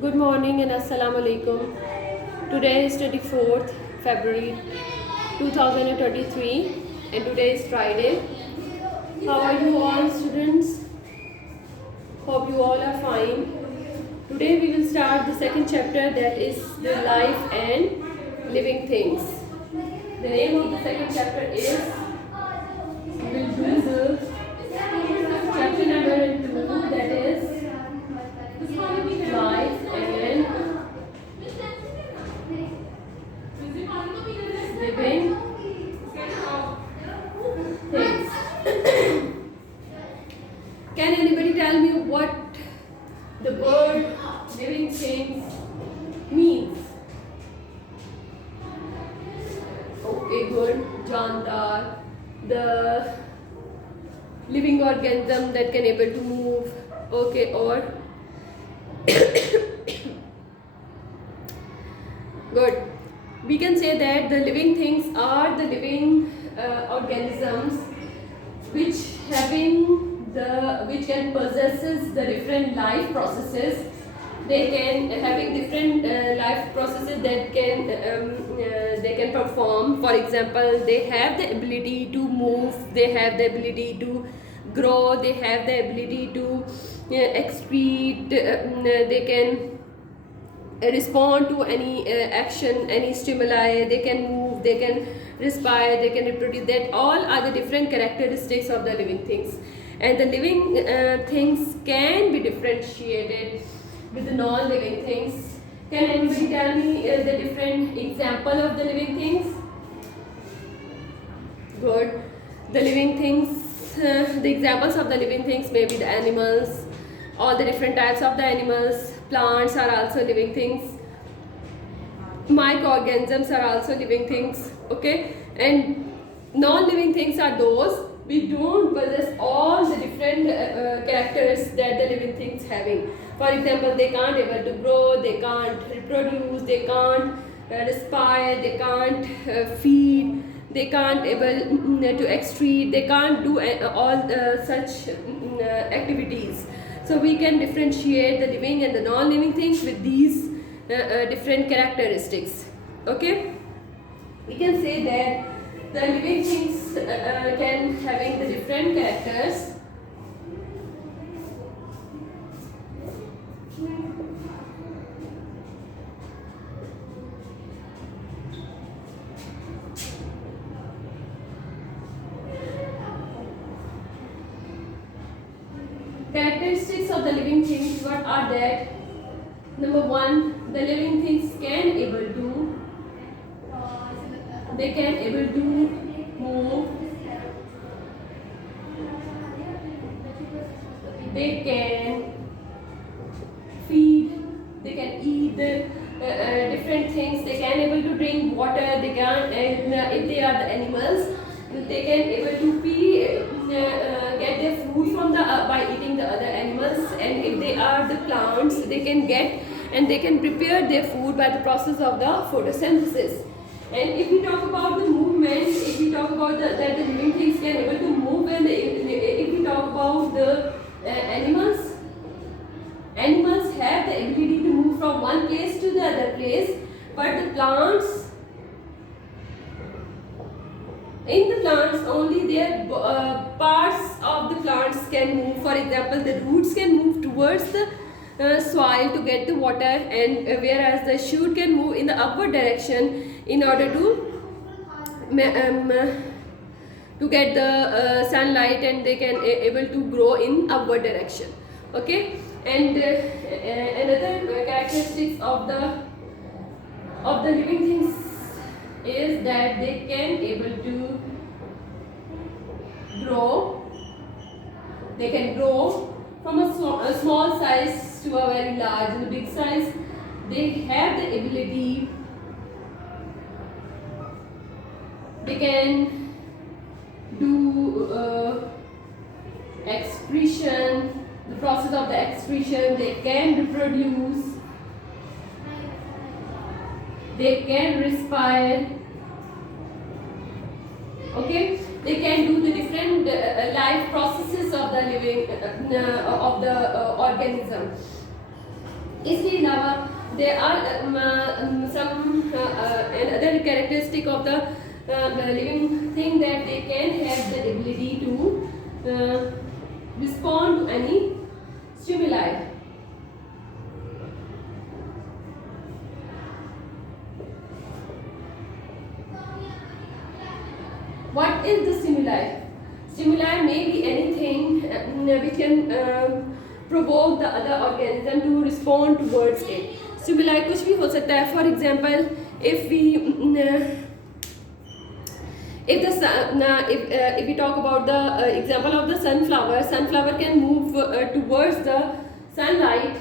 Good morning and Assalamu alaikum. Today is 24th February 2023 and today is Friday. How are you all, students? Hope you all are fine. Today we will start the second chapter, that is the life and living things. The name of the second chapter is, we will do the chapter number 2, that is life and living things. Can anybody tell me what the word living things means? Okay, good. Jandar, the living organism that can able to move. Okay, or good. We can say that the living things are the living organisms which can possesses the different life processes. They can having different life processes that can they can perform. For example, they have the ability to move, they have the ability to grow, they have the ability to excrete, they can respond to any action, any stimuli, they can move, they can respire, they can reproduce. That all are the different characteristics of the living things, and the living things can be differentiated with the non-living things. Can anybody tell me the different example of the living things? Good. The living things, the examples of the living things may be the animals, all the different types of the animals. Plants are also living things. Microorganisms are also living things. Okay, and non-living things are those we don't possess all the different characters that the living things having. For example, they can't able to grow, they can't reproduce, they can't respire, they can't feed, they can't able to excrete, they can't do all such activities. So we can differentiate the living and the non-living things with these different characteristics. Okay, we can say that the living things can having the different characters. Characteristics of the living things, what are that? Number one, the living things can able to move, they can feed, they can eat different things, they can able to drink water, they can if they are the animals, they can able to get their food from the by eating the other animals, and if they are the plants, they can get and they can prepare their food by the process of the photosynthesis. And if we talk about the movement, if we talk about that the living things can able to move, and if we talk about the animals have the ability to move from one place to the other place, but the plants, in the plants only their parts of the plants can move. For example, the roots can move towards the soil to get the water, and whereas the shoot can move in the upward direction in order to get the sunlight, and they can able to grow in upward direction. Okay, and another characteristics of the living things is that they can able to grow. They can grow from a small size to a very large and big size. They have the ability, they can do excretion, the process of the excretion, they can reproduce, they can respire. Okay, they can do the different life processes of the living of the organism. इसके अलावा there are some another characteristic of the living thing that they can have the ability to respond to any stimuli. What is the stimuli? Stimuli may be anything which can provoke the other organism to respond towards it. Stimuli कुछ भी हो सकता है. For example, if we talk about the example of the sunflower can move towards the sunlight,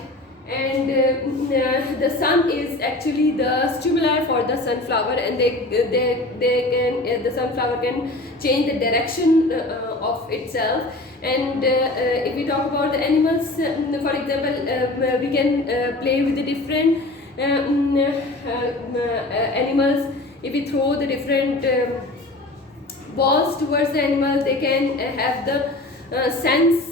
and the sun is actually the stimuli for the sunflower, and the sunflower can change the direction of itself. And if we talk about the animals, for example, we can play with the different animals. If we throw the different balls towards the animal, they can have the sense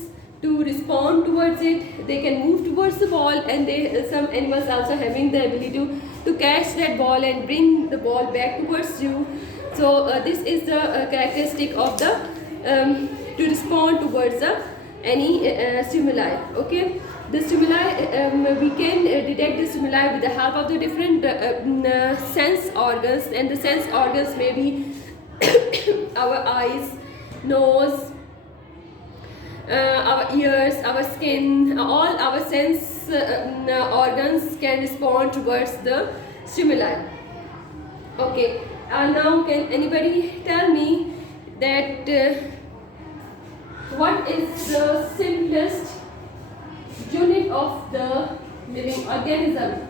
to respond towards it. They can move towards the ball, and some animals also having the ability to catch that ball and bring the ball back towards you. So this is the characteristic of the to respond towards any stimuli. Okay, the stimuli, we can detect the stimuli with the help of the different sense organs, and the sense organs may be our eyes, nose, our ears, our skin. All our sense organs can respond towards the stimuli. Okay, now can anybody tell me that what is the simplest unit of the living organism?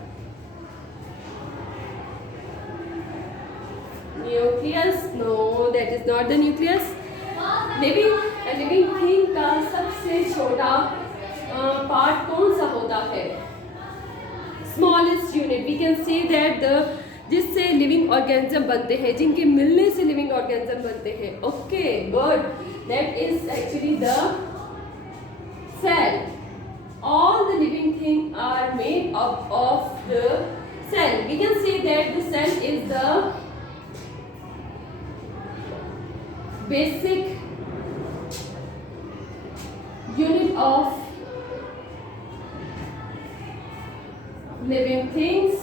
Nucleus? No, that is not the nucleus. Maybe a living thing का सबसे छोटा part कौन सा होता है? Smallest unit. We can say that the जिससे living organism बनते हैं, जिनके मिलने से living organism बनते हैं. Okay, good. That is actually the cell. All the living things are made up of the cell. We can say that the cell is the basic unit of living things.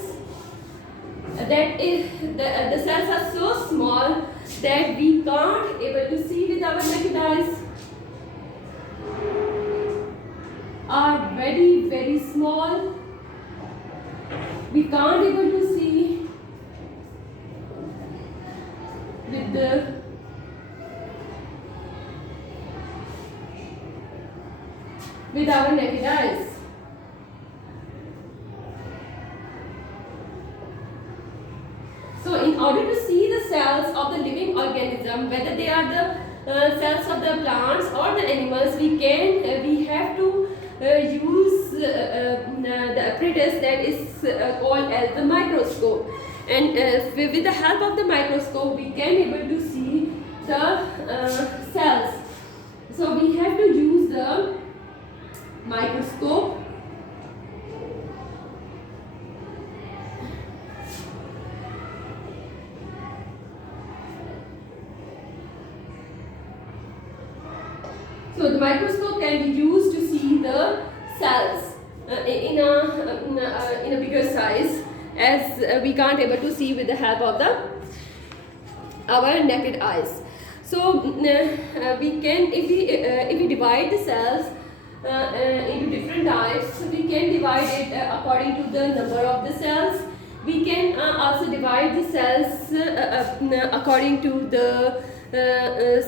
That is the cells are so small that we can't able to see with our naked eyes. Are very, very small. We can't able to see with our naked eyes. So in order to see the cells of the living organism, whether they are the cells of the plants or the animals, we have to use the apparatus that is called as the microscope. And with the help of the microscope, we can able to see the cells. So we have to use the microscope. So the microscope can be used to see the cells in a bigger size, as we can't able to see with the help of our naked eyes. So we can, if we divide the cells into different types, we can divide it according to the number of the cells. We can also divide the cells according to the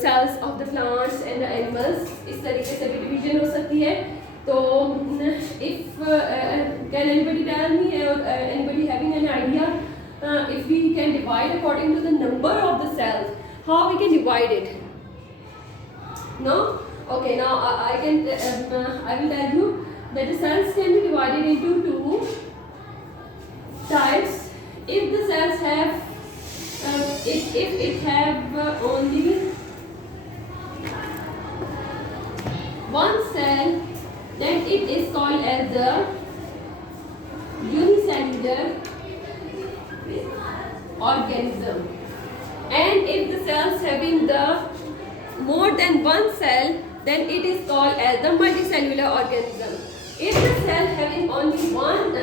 cells of the plants and the animals. इस तरीके से भी division हो सकती है. तो if can anybody tell me or anybody having an idea if we can divide according to the number of the cells, how we can divide it? No? Okay, now I will tell you that the cells can be divided into two types. If the cells have if it have only one cell, then it is called as the unicellular organism. And if the cells having the more than one cell, then it is called as the multicellular organism. If the cell having only one,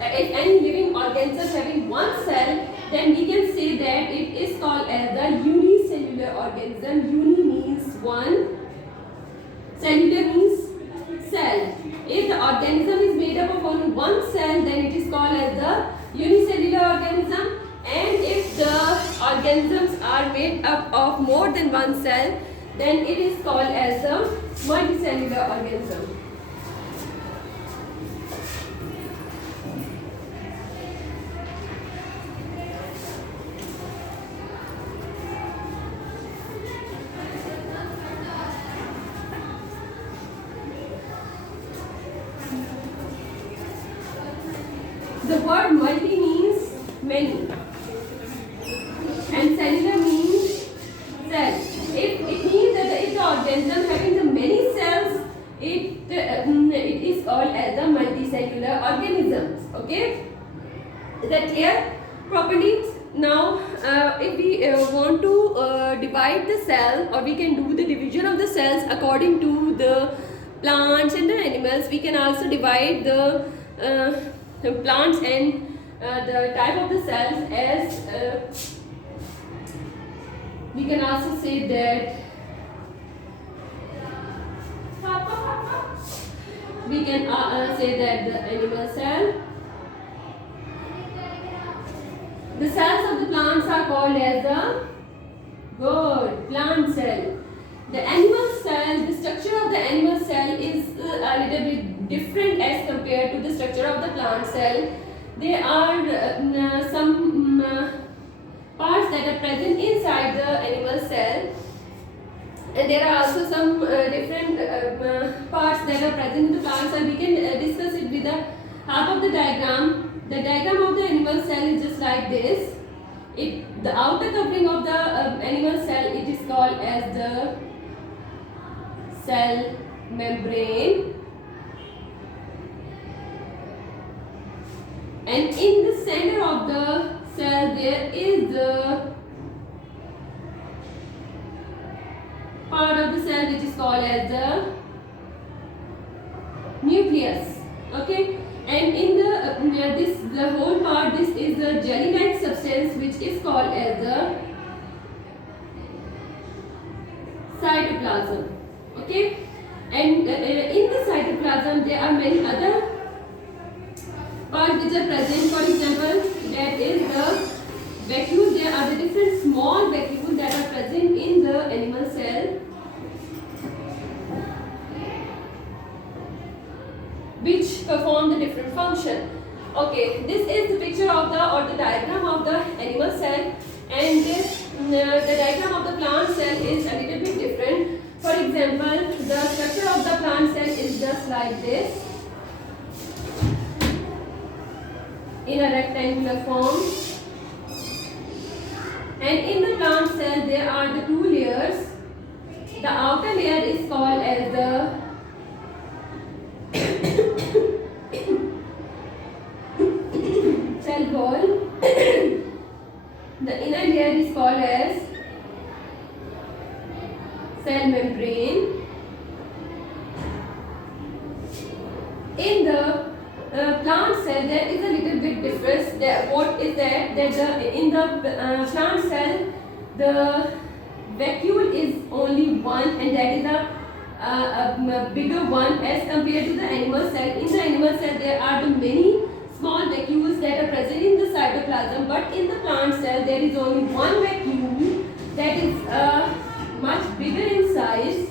if any living organism having one cell, then we can say that it is called as the unicellular organism. Uni means one, cellular means cell. If the organism is made up of only one cell, then it is called as the unicellular organism. And if the organisms are made up of more than one cell, then it is called as a multicellular organism. The word multi means many and cellular means cell. If it means that if the organism having the many cells, it is called as the multicellular organisms. Okay, is that clear properly? Now if we want to divide the cell, or we can do the division of the cells according to the plants and the animals, we can also divide the plants and the type of the cells as we can also say that we can say that the animal cell, the cells of the plants are called as the good plant cell. The animal cell, the structure of the animal cell is a little bit different as compared to the structure of the plant cell. There are some parts that are present inside the animal cell, and there are also some different parts that are present in the plant cell. We can discuss it with the help of the diagram. The diagram of the animal cell is just like this. The outer covering of the animal cell, it is called as the cell membrane, and in the center of the cell there is the part of the cell which is called as the nucleus. Okay, and in the whole part, this is the jelly-like substance which is called as the cytoplasm. Okay, and in the cytoplasm there are many other parts which are present. For example, that is the vacuole. There are the different small vacuoles that are present in the animal cell, which perform the different function. Okay, this is the picture of the diagram of the animal cell, and the diagram of the plant cell is a little bit different. For example, the structure of the plant cell is just like this, in a rectangular form, and in the plant cell there are the two layers. The outer layer is called as the cell wall. The inner layer is called as cell membrane. In the plant cell there is a little bit difference. What is that in the plant cell the vacuole is only one, and that is a bigger one as compared to the animal cell. In the animal cell there are the many small vacuoles that are present in the cytoplasm, but in the plant cell there is only one vacuole that is much bigger in size,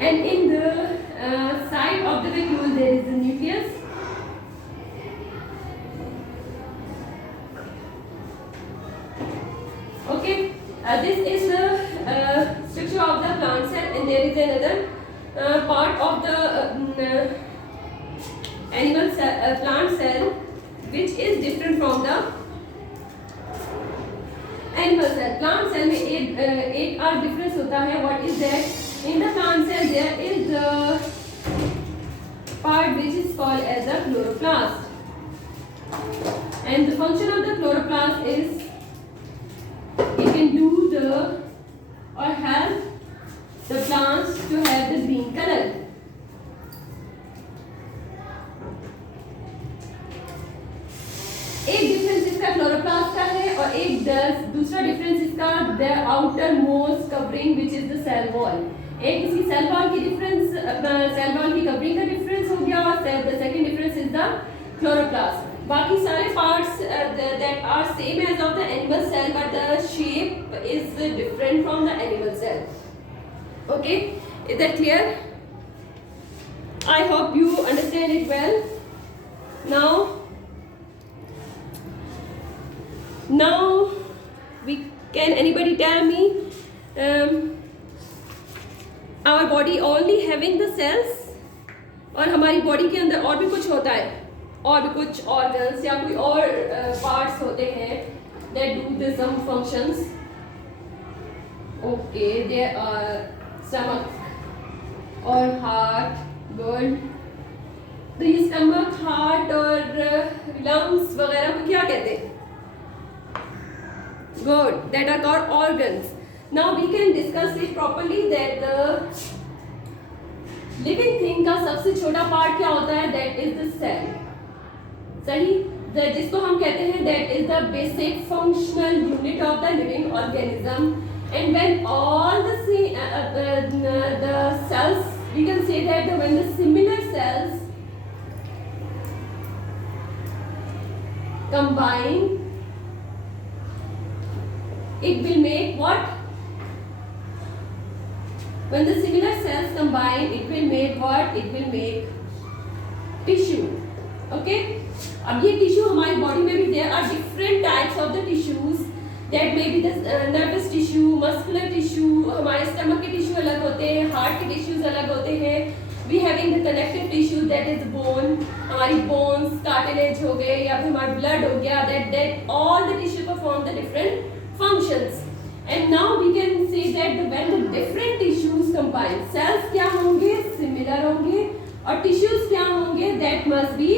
and in the side of the vacuole there is the nucleus. Okay, this is the structure of the plant cell, and there is another part of the animal cell, plant cell, which is different from the animal cell. Plant cell में एक और difference होता है. What is that? In the plant cell there is the part is called as a chloroplast. And the function of the chloroplast is it can do the or help the plants to have the green color. एक difference इसका chloroplast का है और एक दूसरा difference इसका the outer most covering which is the cell wall. एक इसकी सेल वॉल की डिफरेंस सेल वॉल की कवरिंग का डिफरेंस हो गया और the second difference is the chloroplast. बाकी सारे parts that are same as of the animal cell but the shape is different from the animal cell. Okay, is that clear? I hope you understand it well. Now we can anybody tell me our body only having the cells और हमारी body के अंदर और भी कुछ होता है, और भी कुछ ऑर्गन्स या कोई और पार्ट्स होते हैं that do the some functions. Okay, there are stomach और heart. Good. तो ये stomach, heart और lungs वगैरह को क्या कहते हैं? Good. That are called organs. Now we can discuss it properly that the living thing का सबसे छोटा पार्ट क्या होता है? That is the cell. सही? जिसको हम कहते हैं that is the basic functional unit of the living organism. And when all the cells, we can say that when the similar cells combine, it will make what? When the similar cells combine, it will make what? It will make tissue. Okay? अब ये tissue हमारी body में भी there are different types of the tissues. That may be the nervous tissue, muscular tissue. हमारे stomach के tissue अलग होते हैं, heart के टिश्यूज अलग होते हैं. We having the connective tissue that is bone. हमारी bones, cartilage हो गए या फिर हमारा blood हो गया. That all the tissue perform the different functions. And now we can say that when the different tissues combine, cells क्या होंगे? Similar होंगे और tissues क्या होंगे? That must be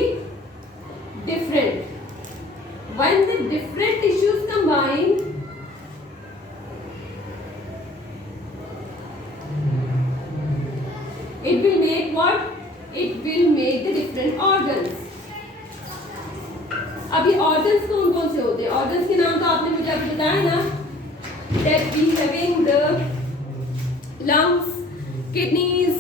different. When the different tissues combine, it will make what? It will make the different organs. अब ये organs कौन कौन से होते हैं? Organs के नाम तो आपने मुझे अभी बताया ना, that we having the lungs, kidneys,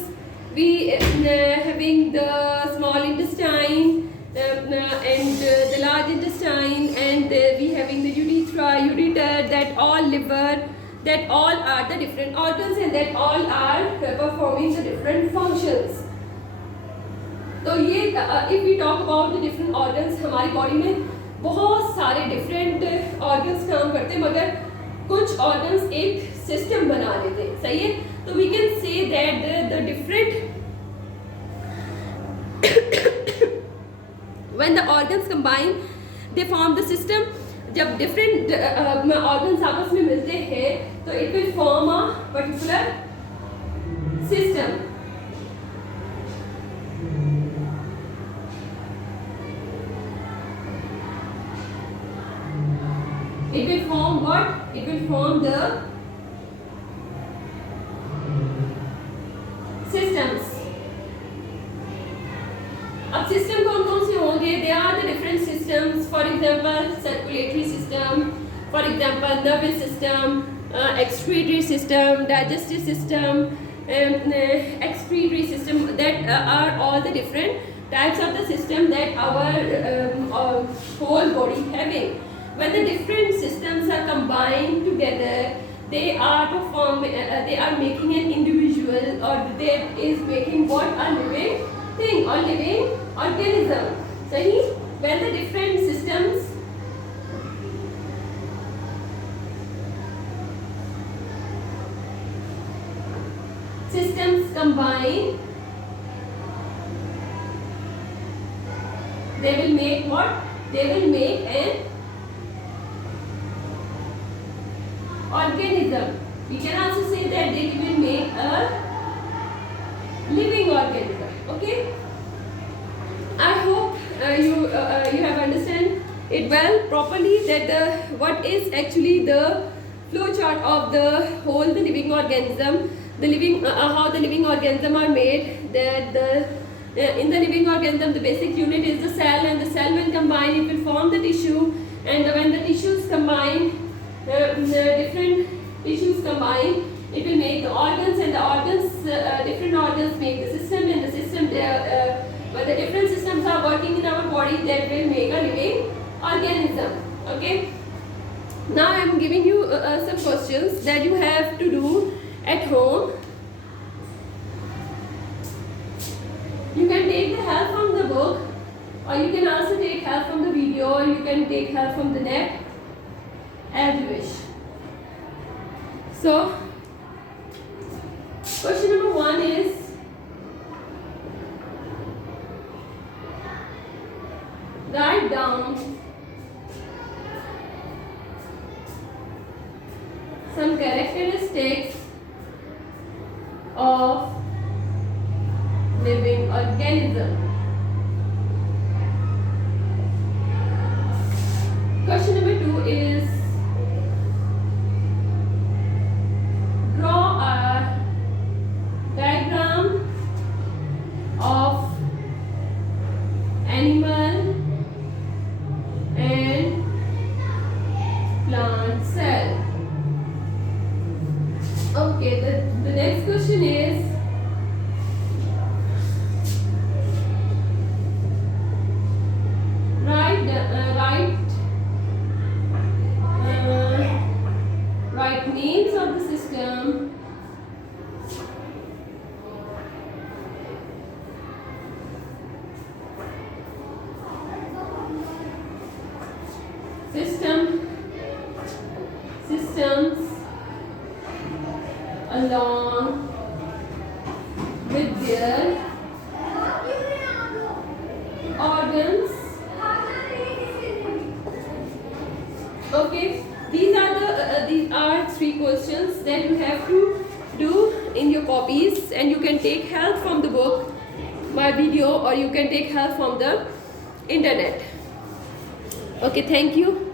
we having the small intestine and the large intestine, and we having the urethra, ureter, that all liver, that all are the different organs and that all are performing the different functions. तो ये if we talk about the different organs, हमारी body में बहुत सारे different organs काम करते हैं, मगर कुछ organs एक system बना लेते हैं. सही है? तो we can say that the different when the organs combine, they form the system. जब different organs आपस में मिलते हैं, तो it will form a particular system. It will form what? It will form the systems. अब system कौन कौन से होंगे? There are the different systems. For example, circulatory system. For example, nervous system, excretory system, digestive system, excretory system. That are all the different types of the system that our whole body having. When the different systems are combined together, they are they are making an individual, or they is making what? A living thing or living organism. सही? When the different systems combine, they will make what? They will make an organism. We can also say that they will make a living organism. Okay? you have understand it well properly that what is actually the flow chart of the whole the living organism, the living how the living organism are made. That the in the living organism the basic unit is the cell, and the cell when combined it will form the tissue, and when the tissues combine, the different tissues combine, it will make the organs, and the organs different organs make the system, and the system but the different systems are working in our body that will make a living organism. Okay, now I am giving you some questions that you have to do at home. You can take the help from the book, or you can also take help from the video, or you can take help from the net, as you wish. So question number 1 is, write down some characteristics of living organism. Question number 2 is, draw a diagram of animal and plant cell. Okay, the next question is, write names of the system systems along with their organs. Okay, these are 3 questions that you have to do in your copies, and you can take help from the book, my video, or you can take help from the internet. Okay, thank you.